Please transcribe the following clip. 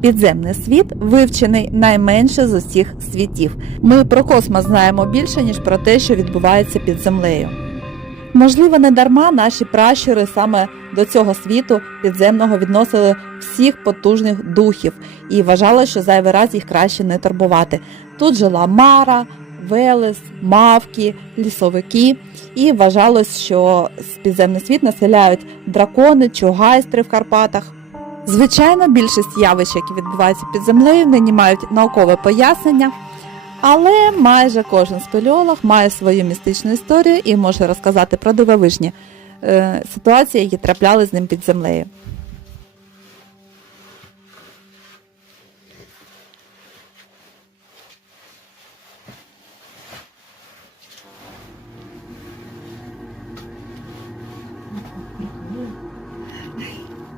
Підземний світ вивчений найменше з усіх світів. Ми про космос знаємо більше, ніж про те, що відбувається під землею. Можливо, не дарма наші пращури саме до цього світу підземного відносили всіх потужних духів і вважали, що зайвий раз їх краще не турбувати. Тут жила Мара, Велес, мавки, лісовики, і вважалось, що підземний світ населяють дракони, чугайстри в Карпатах. Звичайно, більшість явищ, які відбуваються під землею, нині мають наукове пояснення, але майже кожен спелеолог має свою містичну історію і може розказати про дивовижні е, ситуації, які трапляли з ним під землею.